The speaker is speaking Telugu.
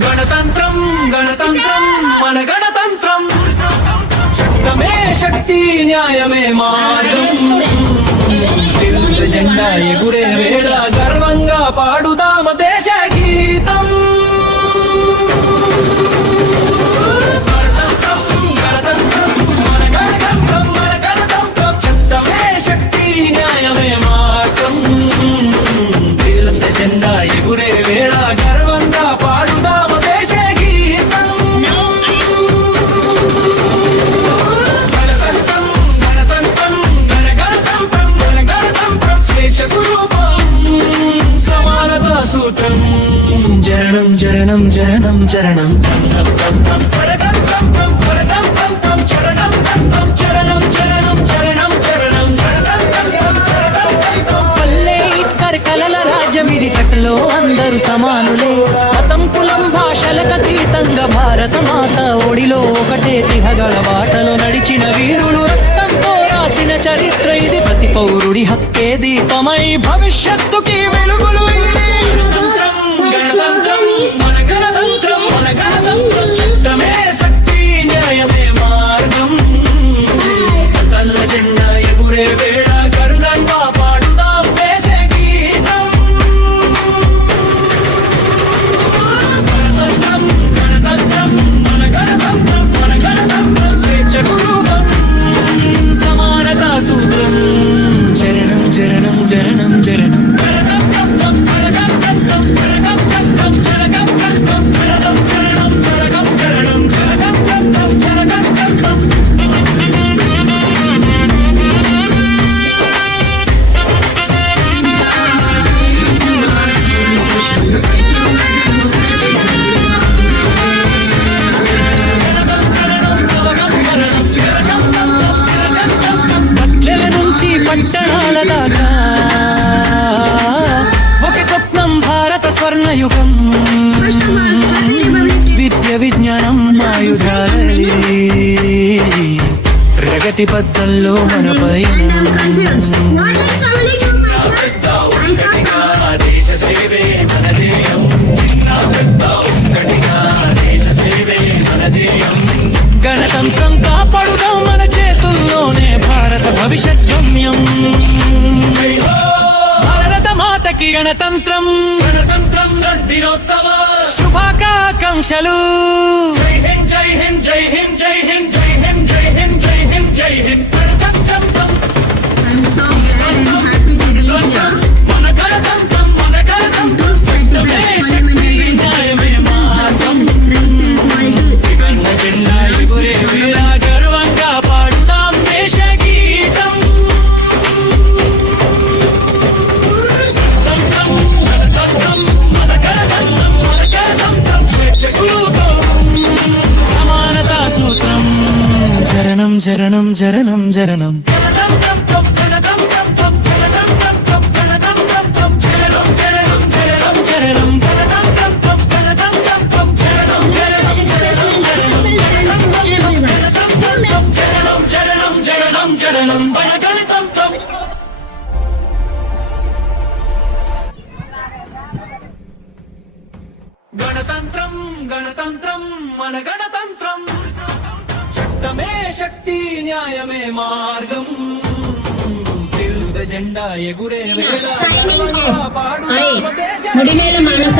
గణతంత్రం గణతంత్రం మన గణతంత్రం చట్టమే శక్తి న్యాయమే మార్గం తెలుగు జెండా ఎగురే వేళ గర్వంగా పాడుదామ దేశ గీతం గణతంత్రం మన గణతంత్రం మన గణతంత్రం చట్టమే శక్తి న్యాయమే మార్గం తెలుగు జెండా ఎగురే వేళ గర్వంగా పాడుదామ దేశ గీతం గణతంత్రం గణతంత్రం మన గణతంత్రం మన గణతంత్రం స్వేచ్ఛకు రూపం సమానతా సూత్రం జరణం జరణం జరణం చరణం రాజ్యమిది కట్టలో అందరూ సమానులే మతం కులం భాషలకు అతీతంగా భారత మాత ఒడిలో ఒకటే తిహగల బాటలో నడిచిన వీరులు రక్తంతో రాసిన చరిత్ర ఇది ప్రతి పౌరుడి హక్కే దీపమై భవిష్యత్తుకి వెలుగులు గణతంత్రం మన గణతంత్రం మన గణతంత్రం చట్టమే శక్తి న్యాయమే మార్గం తల్ల జెండా ఎగురే వేళ గర్వంగా పాడుదాం దేశ గీతం గణతంత్రం గణతంత్రం మన గణతంత్రం మన గణతంత్రం స్వేచ్ఛకు రూపం సమానతా సూత్రం చరణం చరణం చరణం చరణం పట్టణాల దాకా ఒక స్వప్నం భారత స్వర్ణయుగం విద్య విజ్ఞానం ఆయుధాలే ప్రగతి పథంలో మన పైన దేశ సేవే మన ధ్యేయం దేశ సేవే మన ధ్యేయం గణతంత్రం కాపాడుదాం మన చేతుల్లోనే భారత భవిష్యత్ గమ్యం భారత మాతకి గణతంత్రం గణతంత్రం దినోత్సవ శుభాకాంక్షలు జై హింద్ జై హింద్ జై హింద్ జై హింద్ జై హింద్ జై హింద్ జై హింద్ జై Hind గణతంత్రం I'm so glad and happy to be here. మన గణతంత్రం మన గణతంత్రం చట్టమే శక్తి న్యాయమే మార్గం గణ జెండా ఎగురే వేళ గర్వంగా పాడుతాం దేశ గీతం గణతంత్రం గణతంత్రం మన గణతంత్రం మన గణతంత్రం స్వేచ్ఛకు రూపం సమానతా సూత్రం చరణం చరణం చరణం చరణం గణతంత్రం గణతంత్రం మన గణతంత్రం చట్టమే శక్తి న్యాయమే మార్గం తెలుగు జెండా ఎగురే వేళ ముడినేల మానస